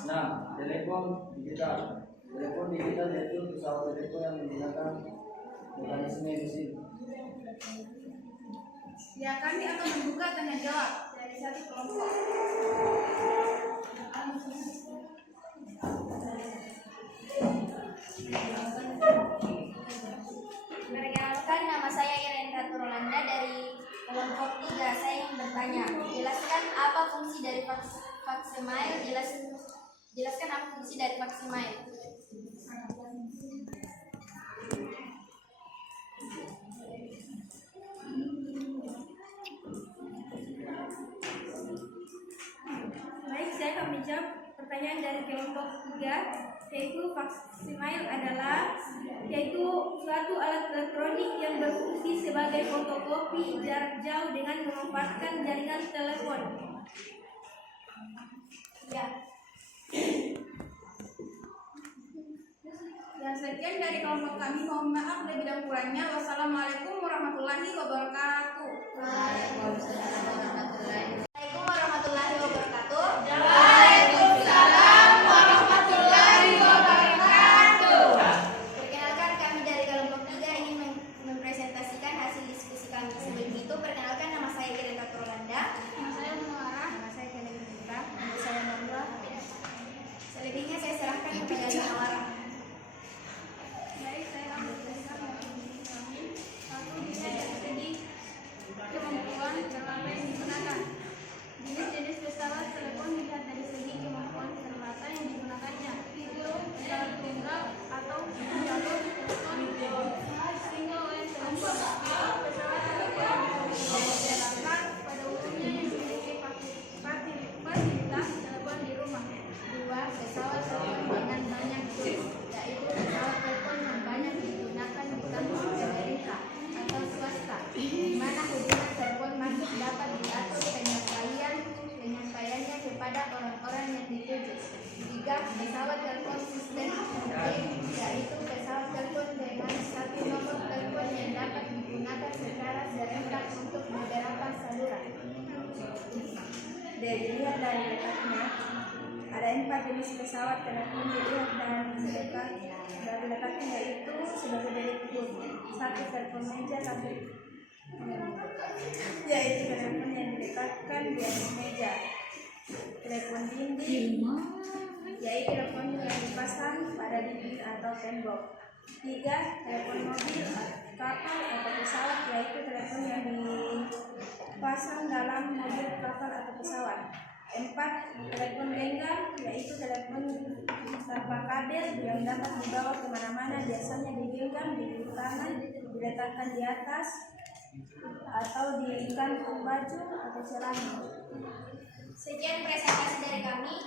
6. Telepon digital. Telepon digital yaitu pesawat telepon yang menggunakan mekanisme mesin. Ya, kami akan membuka tanya jawab dari satu kelompok. ingin bertanya. Jelaskan apa fungsi dari Faxemail. Jelaskan apa fungsi dari Faxemail. Baik, saya akan menjawab pertanyaan dari kelompok 3, yaitu Faxemail adalah suatu alat elektronik yang berfungsi sebagai fotokopi jarak jauh dengan memanfaatkan jaringan telepon. Ya. Dan sekian dari kelompok kami. Mohon maaf lebih dan kurangnya. Wassalamualaikum warahmatullahi wabarakatuh. Waalaikumsalam warahmatullahi wabarakatuh. Waalaikumsalam warahmatullahi wabarakatuh. Perkenalkan, kami dari kelompok 3 ingin mempresentasikan hasil diskusi kami. Sebelum itu, perkenalkan, nama saya Greta Turlanda. Nama saya Muara. Nama saya Kennedy Putra. Nama saya Nandra. Selebihnya saya serahkan kepada Muara. Baik, saya akan menjelaskan definisi kami. Satu, dilihat dari segi kemampuan peralatan yang digunakan. Jenis-jenis pesawat telepon dilihat dari segi kemampuan peralatan yang digunakannya. Itu pesawat tunggal atau jalur telepon single line telepon. Pesawat telepon diperkirakan pada umumnya yang memiliki fasilitas telepon di rumah. Dua, pesawat telepon dengan banyak jenis, yaitu pesawat telepon yang banyak digunakan bukan oleh pemerintah atau swasta, di mana hubungan telepon masuk dapat diatur penyampaiannya kepada orang-orang yang dituju. Tiga, pesawat telepon sistem penting, yaitu pesawat telepon dengan satu nomor telepon yang dapat digunakan secara serentak untuk beberapa saluran. Dilihat dari letaknya, ada 4 jenis pesawat telepon dilihat dari letaknya, yaitu sebagai berikut. 1, telepon meja, yaitu telepon yang diletakkan di atas meja. Telepon dinding, yaitu telepon yang dipasang pada dinding atau tembok. 3, telepon mobil, kapal atau pesawat, yaitu telepon yang dipasang dalam mobil, kapal atau pesawat. 4, telepon genggam, yaitu telepon tanpa kabel yang dapat dibawa kemana-mana, biasanya digenggam di tangan, diletakkan di atas atau di kantong baju atau celana. Sekian presentasi dari kami.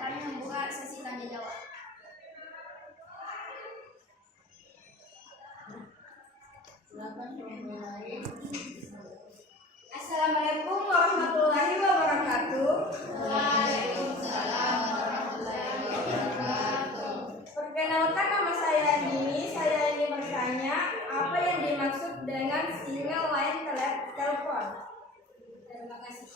Kami membuka sesi tanya jawab. Assalamualaikum warahmatullahi wabarakatuh. Waalaikumsalam warahmatullahi wabarakatuh. Perkenalkan, nama saya Dini. Saya ingin bertanya, apa yang dimaksud dengan single line telepon? Terima kasih.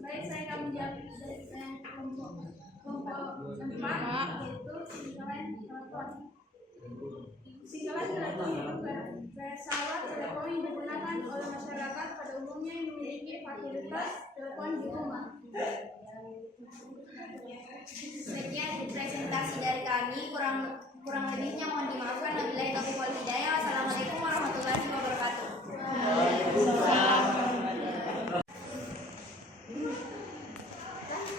Baik, saya akan menjawab kelompok 4, yaitu single line telepon. Single line telepon pesawat telepon yang digunakan oleh masyarakat pada umumnya yang memiliki fasilitas telepon di rumah. Sekian presentasi dari kami. Kurang lebihnya mohon dimaafkan. Wabillahi taufiq wal hidayah. Wassalamualaikum warahmatullahi wabarakatuh.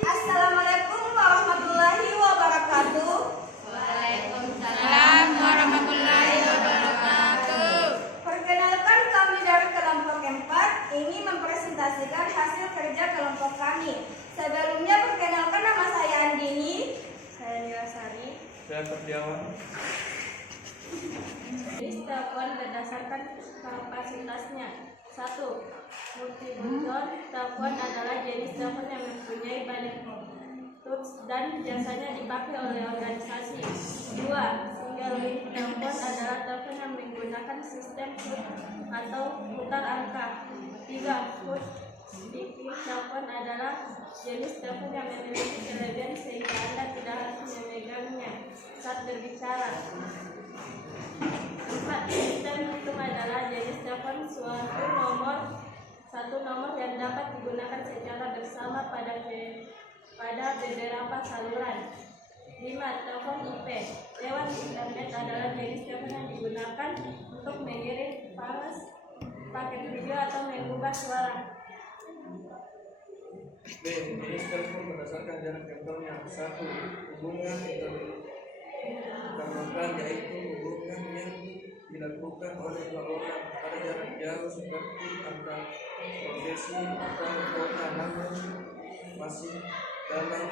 Assalamualaikum warahmatullahi wabarakatuh. Waalaikumsalam warahmatullahi wabarakatuh. Perkenalkan, kami dari kelompok 4 ingin mempresentasikan hasil kerja kelompok kami. Sebelumnya, perkenalkan, nama saya Andini. Saya Nilasari. Saya Ferdiawan. Jenis telepon berdasarkan kapasitasnya. 1. Multifunction. Telepon adalah jenis telepon yang mempunyai banyak tools dan biasanya dipakai oleh organisasi. 2. Single line telepon adalah telepon yang menggunakan sistem push atau putar angka. 3. Push speaking telepon adalah jenis telepon yang memiliki kelebihan sehingga Anda tidak harus memegangnya saat berbicara. 4. Sistem hitung adalah jenis telepon suatu nomor Satu nomor yang dapat digunakan secara bersama pada beberapa saluran. 5. Telepon IP. Lewat internet adalah jenis telepon yang digunakan untuk mengirim fax, paket video atau mengubah suara. B. Jenis telepon berdasarkan jarak jangkaunya. 1. Hubungan interlokal, yaitu hubungan yang dilakukan oleh dua orang pada jarak jauh seperti antar profesi atau kota, namun masih dalam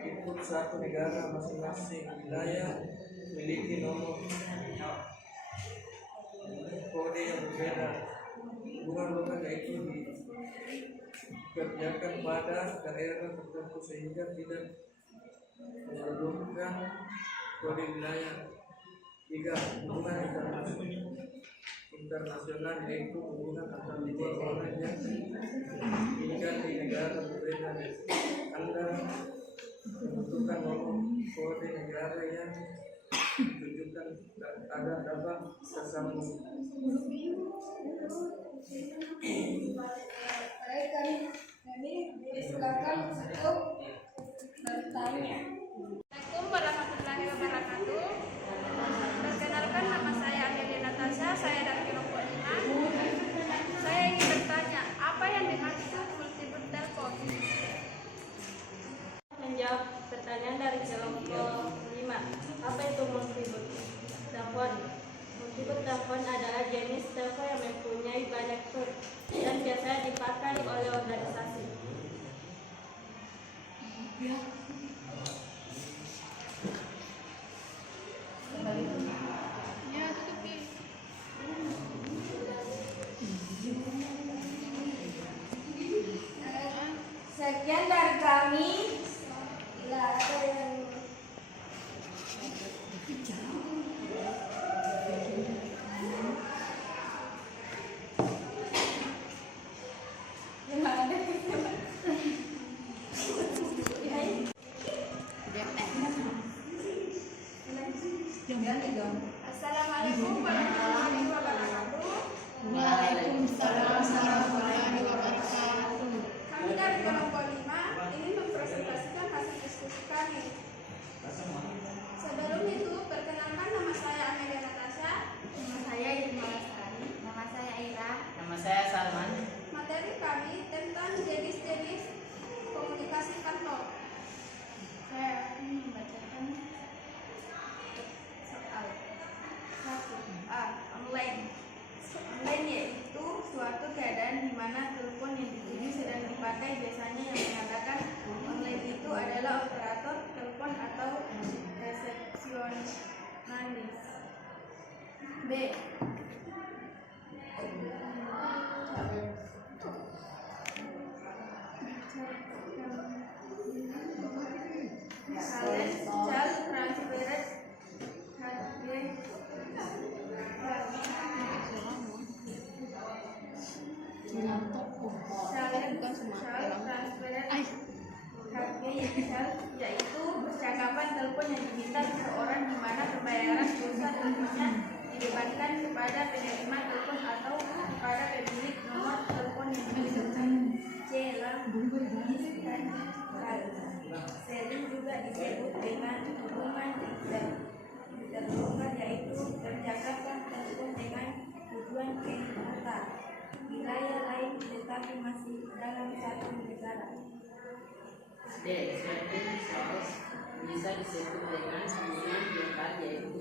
lingkup satu negara masing-masing. Wilayah memiliki nomor kode yang berbeda. Hubungan lokal yaitu dikerjakan pada daerah tertentu sehingga tidak memerlukan kode wilayah. 3. Hubungan internasional, yaitu hubungan antar dua orang yang tinggal di negara berbeda. Anda membutuhkan nomor kode negara yang menunjukkan ada dapat tersambung. Baik, kami disilakan untuk bertanya. Assalamualaikum warahmatullahi wabarakatuh. Perkenalkan, nama saya Amelia Natasha, saya dari kelompok 5. Saya ingin bertanya, apa yang dimaksud multiple telepon? Menjawab pertanyaan dari kelompok 5. Apa itu multiple telepon? Multiple telepon adalah jenis telepon yang mempunyai banyak port dan biasanya dipakai oleh organisasi. Sekian dari kami. Bila ada yang Assalamualaikum warahmatullahi wabarakatuh. Waalaikumsalam warahmatullahi wabarakatuh. Kami dari kelompok 5 ingin mempresentasikan hasil diskusi kami. Sebelum itu, perkenalkan, nama saya Amelia Natasha. Nama saya Irma Lestari. Nama saya Ira. Nama saya Salman. Materi kami tentang jenis-jenis komunikasi kantor. Saya akan membacakan soal 1A. Online. Online yaitu suatu keadaan di mana telepon yang dituju sedang dipakai. Biasanya yang mengatakan online itu adalah operator telepon atau resepsionis. B. Challenge child transferred yaitu percakapan telepon yang diminta seseorang di mana pembayaran pulsa teleponnya dibebankan kepada penerima telepon atau kepada pemilik nomor telepon yang diminta. C. Sering juga disebut dengan hubungan interlokal, yaitu percakapan telepon dengan tujuan ke kota wilayah lain tetapi masih dalam satu negara. D. Sweeping source bisa disebut dengan sambungan lokal, yaitu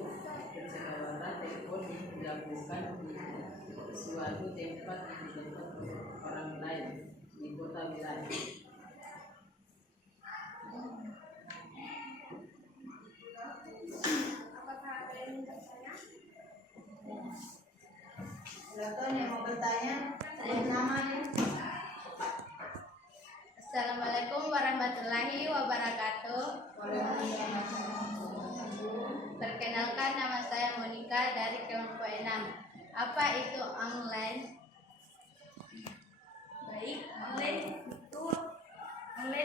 percakapan telepon yang dilakukan di suatu tempat yang dibentuk orang lain di kota wilayah. Apakah ada yang bertanya? Silakan yang mau bertanya, saya namanya. Assalamualaikum warahmatullahi wabarakatuh. Perkenalkan, nama saya Monica dari kelompok 6. Apa itu online? Baik, online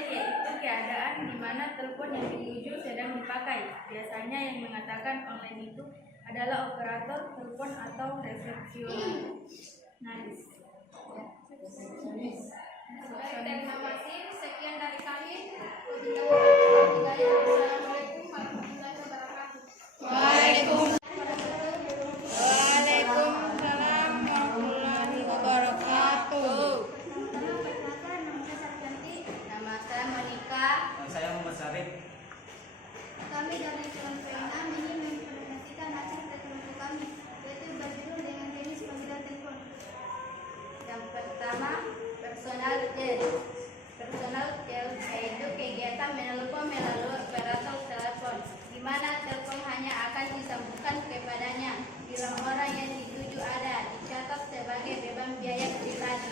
yaitu keadaan di mana telepon yang dituju sedang dipakai. Biasanya yang mengatakan online itu adalah operator telepon atau resepsionis. Terima kasih. Sekian dari kami. Assalamualaikum warahmatullahi wabarakatuh. Waalaikumsalam warahmatullahi wabarakatuh. Nama saya Monika. Saya Muhammad Syarif. Kami dari kelompok 6 ingin mempresentasikan hasil kelompok kami, yaitu berjudul dengan jenis panggilan telepon. Yang pertama, personal call yaitu kegiatan menelpon melalui operator telepon, di mana telepon hanya akan disambungkan kepadanya bila orang yang dituju ada, dicatat sebagai beban biaya pribadi.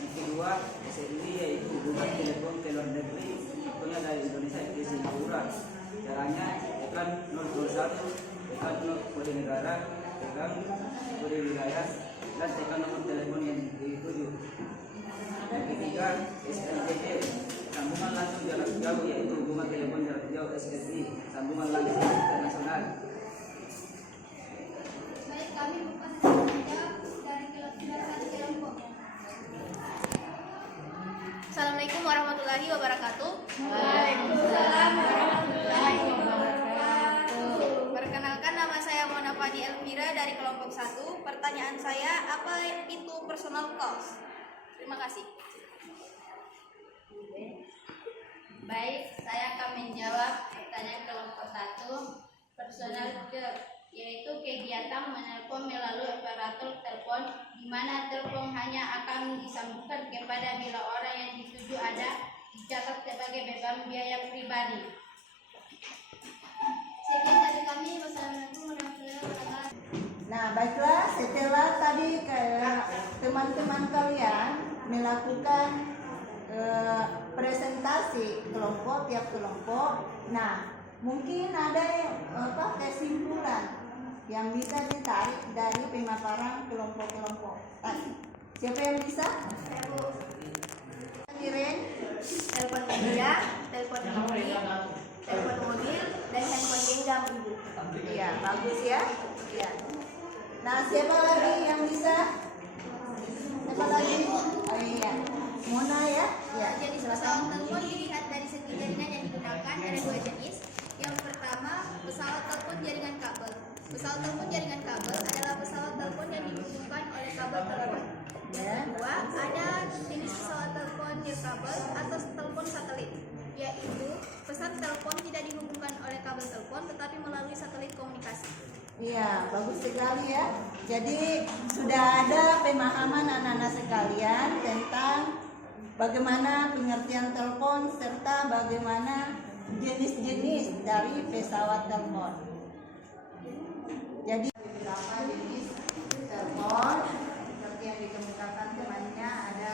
Yang kedua, SNI yaitu hubungan telepon ke luar negeri, contohnya dari Indonesia ke Singapura. Caranya tekan 001, tekan kode negara, tekan kode wilayah, dan tekan nomor telepon yang dituju. Yang ketiga, SLTP, sambungan langsung jarak jauh yaitu hubungan telepon jarak jauh SLI, sambungan langsung internasional. Baik, kami bukan saja dari kelompok. Assalamualaikum warahmatullahi wabarakatuh. Waalaikumsalam warahmatullahi wabarakatuh. Perkenalkan, nama saya Mona Fani Elvira dari kelompok 1. Pertanyaan saya, apa itu personal calls? Terima kasih. Baik, saya akan menjawab pertanyaan kelompok 1. Personal call yaitu kegiatan menelpon melalui operator telepon, di mana telepon hanya akan disambungkan kepada bila orang yang dituju ada, dicatat sebagai beban biaya pribadi. Sekian dari kami. Wassalamualaikum warahmatullahi wabarakatuh. Nah, baiklah, setelah tadi teman-teman kalian melakukan presentasi kelompok, tiap kelompok. Nah, mungkin ada kesimpulan yang bisa ditarik dari pemaparan kelompok-kelompok tadi. Siapa yang bisa? Kirim Telepon media, telepon bimbing, telepon mobil, dan handphone genggam ibu. Iya, bagus ya. Iya. Nah, siapa lagi yang bisa? Siapa lagi? Oh iya, Mona ya. Iya. Jenis pesawat telepon dilihat dari segi jaringan yang digunakan, ada 2 jenis. Yang pertama, pesawat telepon jaringan kabel. Pesawat telepon jaringan kabel adalah pesawat telepon yang dihubungkan oleh kabel telepon. Yang kedua, ada jenis pesawat telepon nirkabel atau telepon satelit, yaitu pesan telepon tidak dihubungkan oleh kabel telepon tetapi melalui satelit komunikasi. Iya, bagus sekali ya. Jadi sudah ada pemahaman anak-anak sekalian tentang bagaimana pengertian telepon serta bagaimana jenis-jenis dari pesawat telepon. Jadi beberapa jenis telepon seperti yang dikemukakan temannya, ada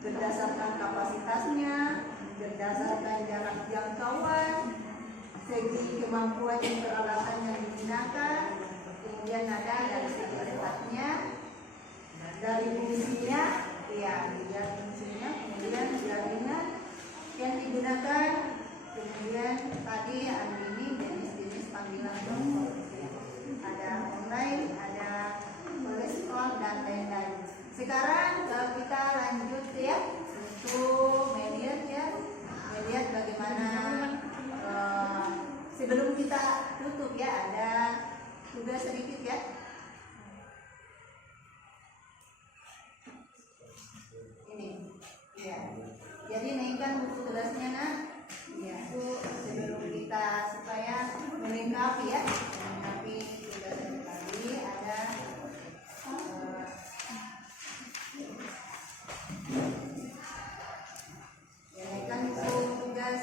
berdasarkan kapasitasnya, berdasarkan jarak jangkauan, segi kemampuan dan peralatan yang digunakan, kemudian ada dari segi letaknya, dari fungsinya, ya dilihat fungsinya, kemudian jaringan yang digunakan, kemudian tadi ada ini jenis-jenis panggilan telepon, ada online, ada voice call dan lain-lain. Sekarang kita lanjut ya untuk melihat bagaimana sebelum kita tutup ya, ada tugas sedikit ya. Ini ya. Jadi naikkan buku tugasnya nak. Ya, itu sebelum kita supaya melengkapi ya. Melengkapi tugas yang tadi ada naikkan buku tugas.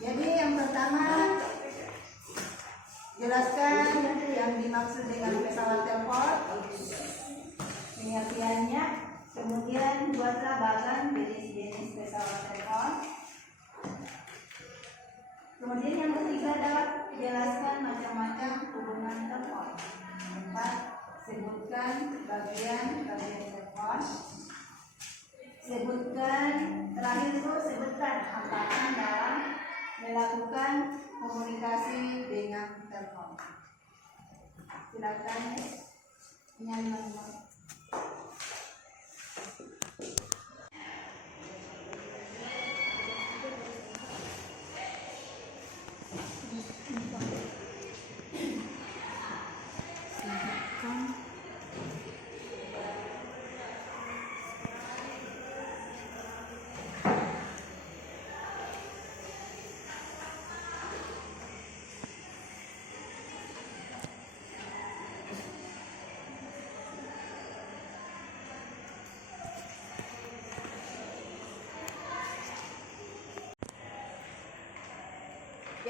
Jadi yang pertama, jelaskan yang dimaksud dengan pesawat telepon, pengertiannya, kemudian buatlah bagan jenis-jenis pesawat telepon. Kemudian melakukan komunikasi dengan telepon. Silakan penyanyi.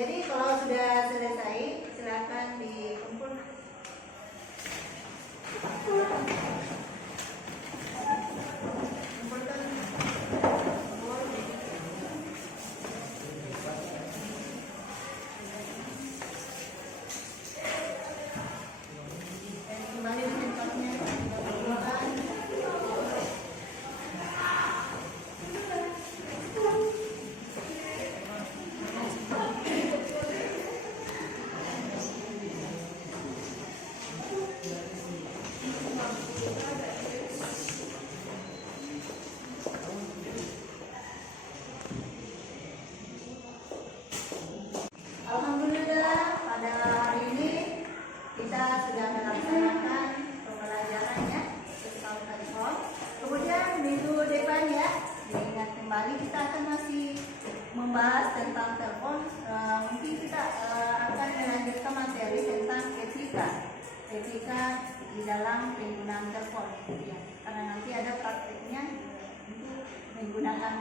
Jadi kalau sudah selesai, silakan dikumpul. Kumpulkan. Dan kembali ke tempatnya. Kumpulkan. Alhamdulillah, pada hari ini kita sudah melaksanakan pembelajarannya tentang telepon. Kemudian minggu depan ya, diingat kembali kita akan masih membahas tentang telepon. Mungkin kita akan melanjutkan materi tentang etika di dalam penggunaan telepon. Ya, karena nanti ada prakteknya untuk menggunakan